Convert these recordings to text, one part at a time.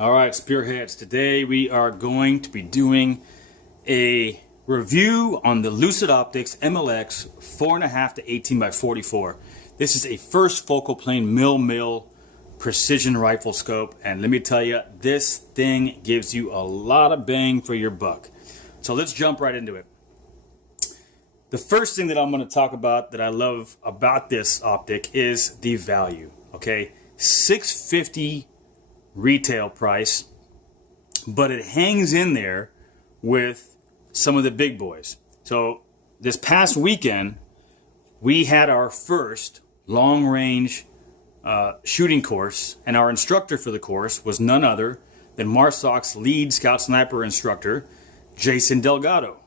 All right, Spearheads. Today we are going to be doing a review on the LUCID Optics MLX 4.5 to 18 by 44. This is a first focal plane mil precision rifle scope, and let me tell you, this thing gives you a lot of bang for your buck. So let's jump right into it. The first thing that I'm going to talk about that I love about this optic is the value. Okay, $650 retail price, but it hangs in there with some of the big boys. So this past weekend we had our first long range shooting course, and our instructor for the course was none other than MARSOC's lead scout sniper instructor, Jason Delgado,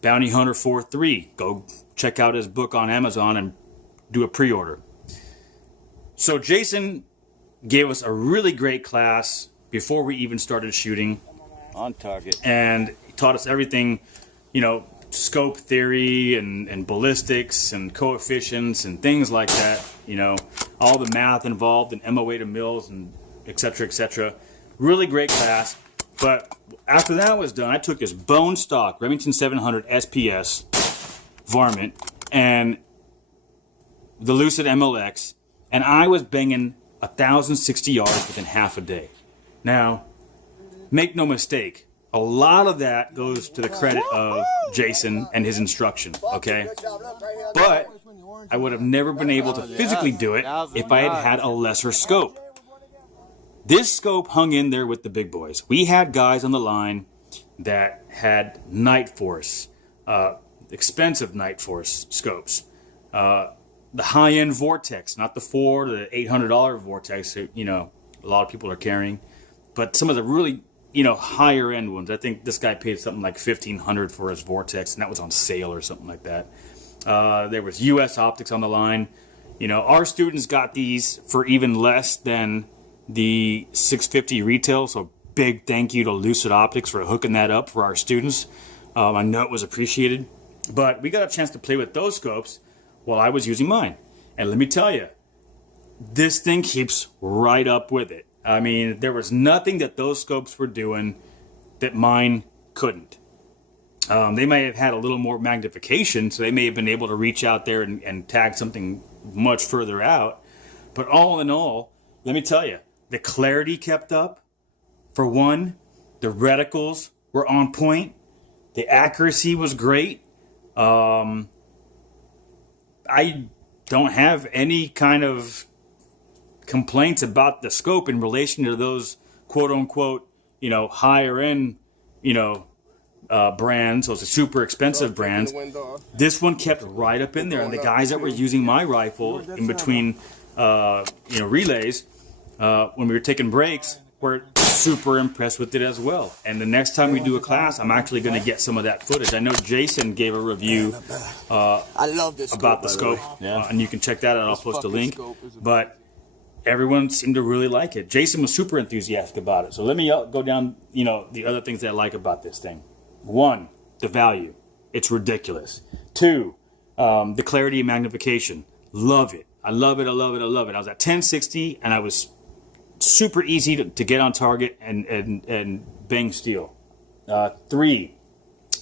Bounty Hunter 4-3. Go check out his book on Amazon and do a pre-order. So Jason gave us a really great class before we even started shooting on target, and he taught us everything, you know, scope theory and ballistics and coefficients and things like that, you know, all the math involved in MOA to mils and etc. etc. Really great class. But after that was done, I took this bone stock Remington 700 SPS varmint and the LUCID MLX, and I was banging 1,060 yards within half a day. Now, make no mistake, a lot of that goes to the credit of Jason and his instruction, okay? But I would have never been able to physically do it if I had had a lesser scope. This scope hung in there with the big boys. We had guys on the line that had Night Force, expensive Night Force scopes, the high-end Vortex, not the the $800 Vortex that, you know, a lot of people are carrying, but some of the really, you know, higher-end ones. I think this guy paid something like $1,500 for his Vortex, and that was on sale or something like that. There was US Optics on the line. You know, our students got these for even less than the $650 retail, so big thank you to LUCID Optics for hooking that up for our students. I know it was appreciated, but we got a chance to play with those scopes while I was using mine. And let me tell you, this thing keeps right up with it. I mean, there was nothing that those scopes were doing that mine couldn't. They may have had a little more magnification, so they may have been able to reach out there and tag something much further out. But all in all, let me tell you, the clarity kept up. For one, the reticles were on point. The accuracy was great. I don't have any kind of complaints about the scope in relation to those quote-unquote, you know, higher-end, you know, brands, those super expensive brands. This one kept right up in there, and the guys that were using my rifle in between, you know, relays, when we were taking breaks, were super impressed with it as well. And the next time we do a class, I'm actually going to get some of that footage. I know Jason gave a review about the scope, and you can check that out. I'll post a link. But everyone seemed to really like it. Jason was super enthusiastic about it. So let me go down, you know, the other things that I like about this thing. One, the value. It's ridiculous. Two, the clarity and magnification. Love it. I love it. I love it. I love it. I was at 1060, and I was super easy to get on target and bang steel. Three,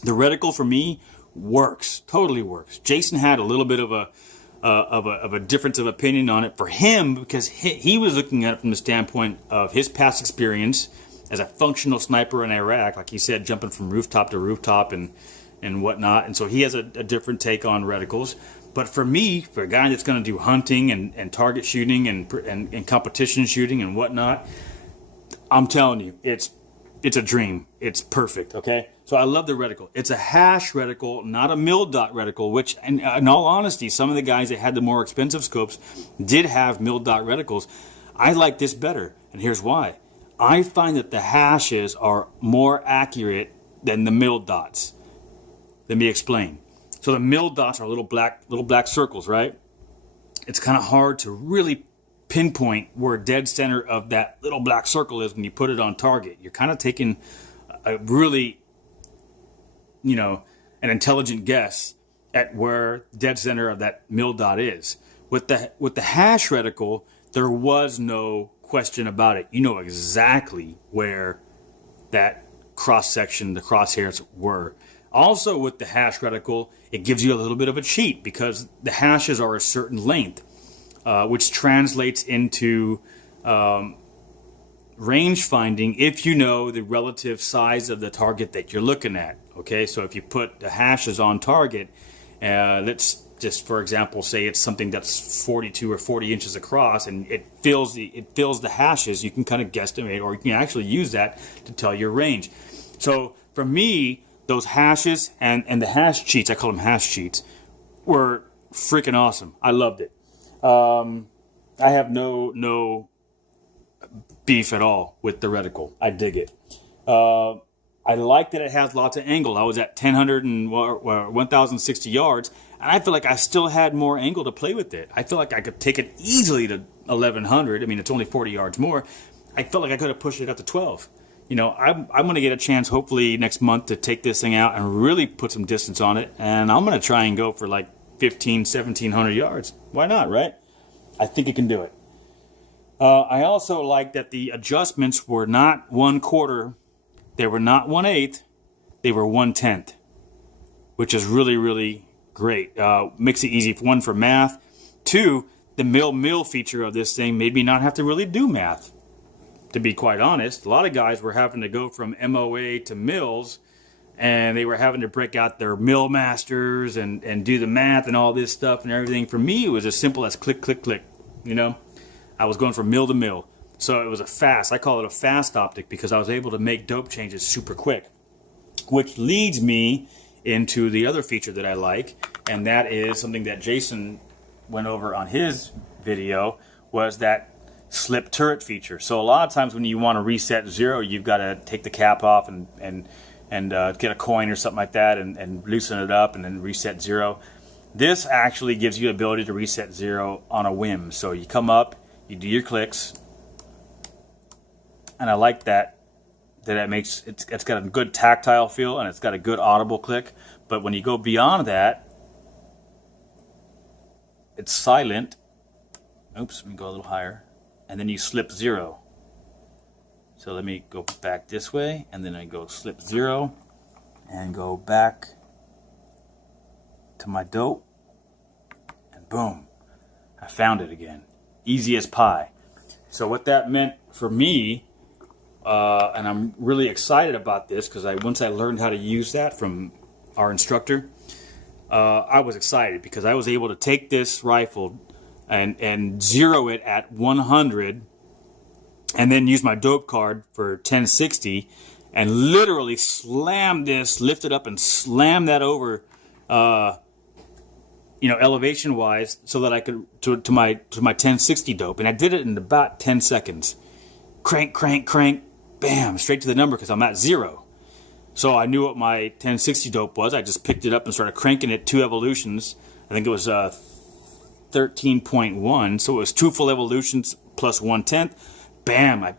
the reticle for me works, totally works. Jason had a little bit of a difference of opinion on it for him, because he was looking at it from the standpoint of his past experience as a functional sniper in Iraq, like he said, jumping from rooftop to rooftop and whatnot. And so he has a different take on reticles. But for me, for a guy that's going to do hunting and target shooting and competition shooting and whatnot, I'm telling you, it's a dream. It's perfect, okay? So I love the reticle. It's a hash reticle, not a mil dot reticle, which, in all honesty, some of the guys that had the more expensive scopes did have mil dot reticles. I like this better, and here's why. I find that the hashes are more accurate than the mil dots. Let me explain. So the mil dots are little black circles, right? It's kind of hard to really pinpoint where dead center of that little black circle is when you put it on target. You're kind of taking a really, you know, an intelligent guess at where dead center of that mil dot is. With the hash reticle, there was no question about it. You know exactly where that cross section, the crosshairs were. Also with the hash reticle, it gives you a little bit of a cheat because the hashes are a certain length, which translates into range finding if you know the relative size of the target that you're looking at. Okay, so if you put the hashes on target, let's just, for example, say it's something that's 42 or 40 inches across, and it fills the hashes, you can kind of guesstimate, or you can actually use that to tell your range. So for me, those hashes and the hash cheats, I call them hash cheats, were freaking awesome. I loved it. I have no beef at all with the reticle. I dig it. I like that it has lots of angle. I was at 1,060 yards, and I feel like I still had more angle to play with it. I feel like I could take it easily to 1,100. I mean, it's only 40 yards more. I felt like I could have pushed it up to 12. You know, I'm going to get a chance, hopefully next month, to take this thing out and really put some distance on it. And I'm going to try and go for like 1,700 yards. Why not, right? I think it can do it. I also like that the adjustments were not 1/4. They were not 1/8. They were 1/10, which is really, really great. Makes it easy, one, for math. Two, the mill feature of this thing made me not have to really do math. To be quite honest, a lot of guys were having to go from MOA to mills, and they were having to break out their mill masters and do the math and all this stuff and everything. For me, it was as simple as click, click, click. You know, I was going from mill to mill. So it was I call it a fast optic, because I was able to make dope changes super quick. Which leads me into the other feature that I like, and that is something that Jason went over on his video, was that slip turret feature. So a lot of times when you want to reset zero, you've got to take the cap off and get a coin or something like that and loosen it up and then reset zero. This actually gives you the ability to reset zero on a whim. So you come up, you do your clicks, and I like that it's got a good tactile feel and it's got a good audible click. But when you go beyond that, it's silent. Oops, let me go a little higher. And then you slip zero. So let me go back this way, and then I go slip zero and go back to my dope, and boom, I found it again. Easy as pie. So what that meant for me, and I'm really excited about this, because once I learned how to use that from our instructor, I was excited because I was able to take this rifle and zero it at 100, and then use my dope card for 1060, and literally slam this, lift it up and slam that over, elevation wise, so that I could to my 1060 dope. And I did it in about 10 seconds. Crank, crank, crank, bam, straight to the number, because I'm at zero. So I knew what my 1060 dope was. I just picked it up and started cranking it 2 evolutions. I think it was 13.1, so it was 2 full evolutions plus 1/10. Bam, I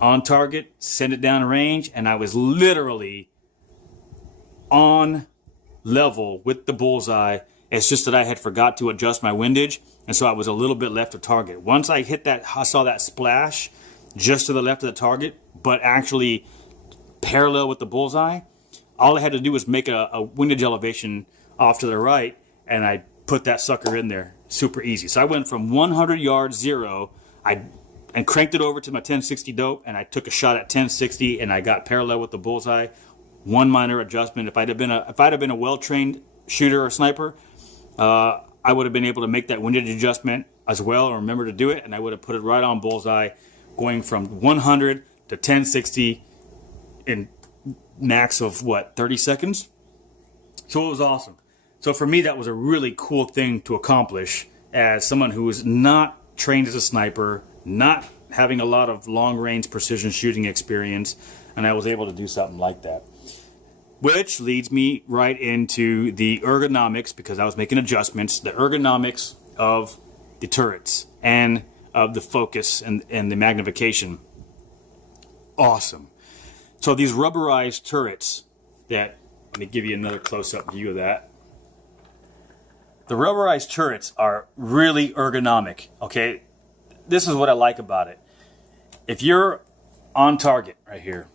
on target, send it down range, and I was literally on level with the bullseye. It's just that I had forgot to adjust my windage, and so I was a little bit left of target. Once I hit that, I saw that splash just to the left of the target, but actually parallel with the bullseye. All I had to do was make a windage elevation off to the right, and I put that sucker in there. Super easy. So I went from 100 yards zero, and cranked it over to my 1060 dope, and I took a shot at 1060, and I got parallel with the bullseye. One minor adjustment. If I'd have been a well-trained shooter or sniper, I would have been able to make that windage adjustment as well, or remember to do it, and I would have put it right on bullseye, going from 100 to 1060 in max of 30 seconds. So it was awesome. So for me, that was a really cool thing to accomplish as someone who was not trained as a sniper, not having a lot of long-range precision shooting experience, and I was able to do something like that. Which leads me right into the ergonomics, because I was making adjustments, the ergonomics of the turrets and of the focus and the magnification. Awesome. So these rubberized turrets let me give you another close-up view of that. The rubberized turrets are really ergonomic, okay? this is what I like about it. If you're on target right here,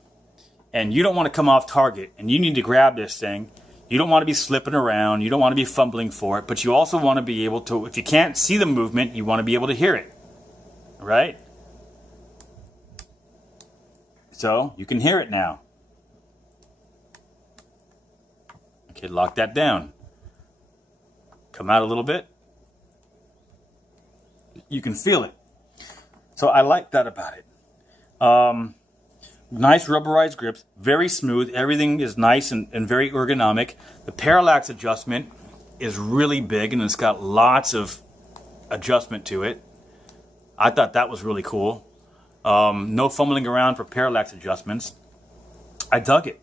and you don't want to come off target, and you need to grab this thing, you don't want to be slipping around, you don't want to be fumbling for it, but you also want to be able to, if you can't see the movement, you want to be able to hear it, right? So you can hear it now. Okay, lock that down. Come out a little bit. You can feel it. So I like that about it. Nice rubberized grips, very smooth. Everything is nice and very ergonomic. The parallax adjustment is really big, and it's got lots of adjustment to it. I thought that was really cool. No fumbling around for parallax adjustments. I dug it.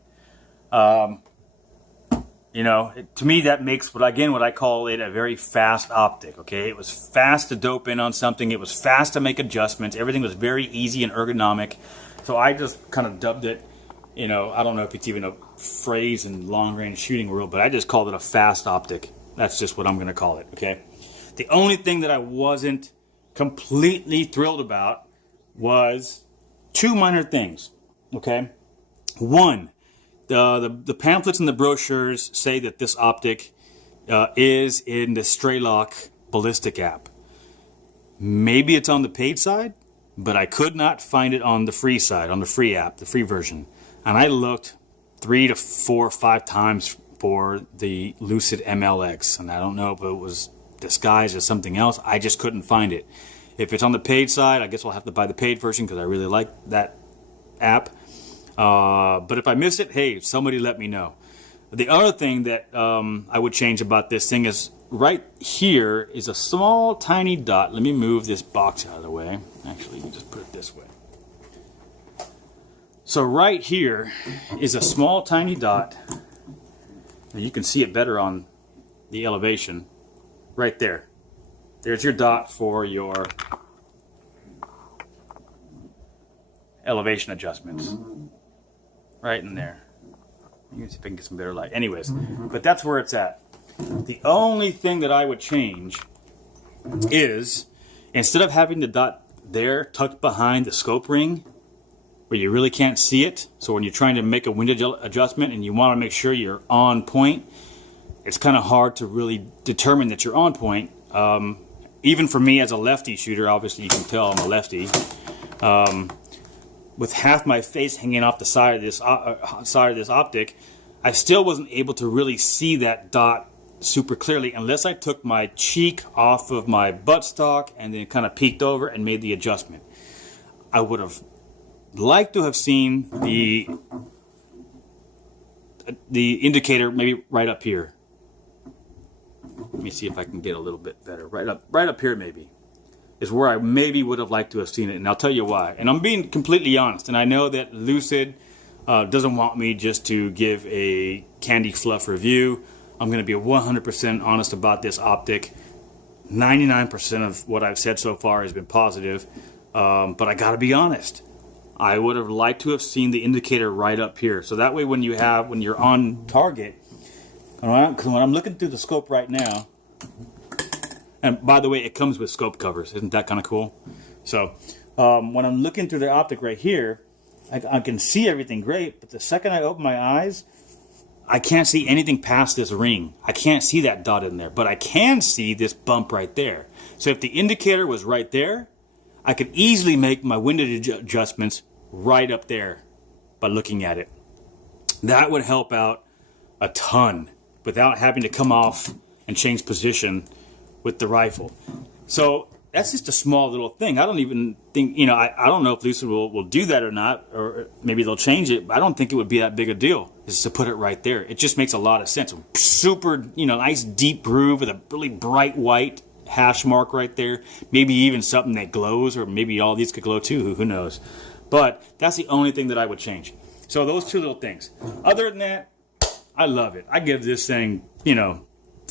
You know, to me that makes what I call it a very fast optic, okay? It was fast to dope in on something. It was fast to make adjustments. Everything was very easy and ergonomic. So I just kind of dubbed it, you know, I don't know if it's even a phrase in long-range shooting world, but I just called it a fast optic. That's just what I'm going to call it, okay? The only thing that I wasn't completely thrilled about was two minor things, okay? One, the pamphlets and the brochures say that this optic is in the Straylock ballistic app. Maybe it's on the paid side, but I could not find it on the free side, on the free app, the free version. And I looked 3 to 4 or 5 times for the LUCID MLX, and I don't know if it was disguised as something else. I just couldn't find it. If it's on the paid side, I guess I'll have to buy the paid version because I really like that app. But if I miss it, hey, somebody let me know. The other thing that I would change about this thing is right here is a small tiny dot. Let me move this box out of the way. Actually, let me just put it this way. So right here is a small tiny dot. And you can see it better on the elevation. Right there. There's your dot for your elevation adjustments. Right in there. You can see if I can get some better light. Anyways, but that's where it's at. The only thing that I would change is, instead of having the dot there tucked behind the scope ring where you really can't see it, so when you're trying to make a wind adjustment and you want to make sure you're on point, it's kind of hard to really determine that you're on point. Even for me as a lefty shooter, obviously you can tell I'm a lefty, with half my face hanging off the side of this optic, I still wasn't able to really see that dot super clearly unless I took my cheek off of my buttstock and then kind of peeked over and made the adjustment. I would have liked to have seen the indicator maybe right up here. Let me see if I can get a little bit better. Right up here maybe is where I maybe would have liked to have seen it, and I'll tell you why. And I'm being completely honest, and I know that Lucid doesn't want me just to give a candy fluff review. I'm going to be 100% honest about this optic. 99% of what I've said so far has been positive, but I got to be honest. I would have liked to have seen the indicator right up here, so that way when you're on target, when I'm looking through the scope right now. And by the way, it comes with scope covers. Isn't that kind of cool? So when I'm looking through the optic right here, I can see everything great, but the second I open my eyes, I can't see anything past this ring. I can't see that dot in there, but I can see this bump right there. So if the indicator was right there, I could easily make my windage adjustments right up there by looking at it. That would help out a ton without having to come off and change position with the rifle. So that's just a small little thing. I don't even think, you know, I don't know if Lucid will do that or not, or maybe they'll change it, but I don't think it would be that big a deal, is to put it right there. It just makes a lot of sense. Super, you know, nice deep groove with a really bright white hash mark right there. Maybe even something that glows, or maybe all these could glow too, who knows. But that's the only thing that I would change. So those two little things. Other than that, I love it. I give this thing, you know,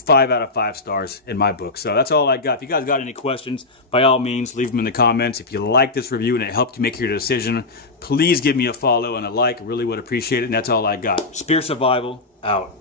5 out of 5 stars in my book. So that's all I got. If you guys got any questions, by all means, leave them in the comments. If you like this review and it helped you make your decision, please give me a follow and a like. I really would appreciate it. And that's all I got. Spear Survival, out.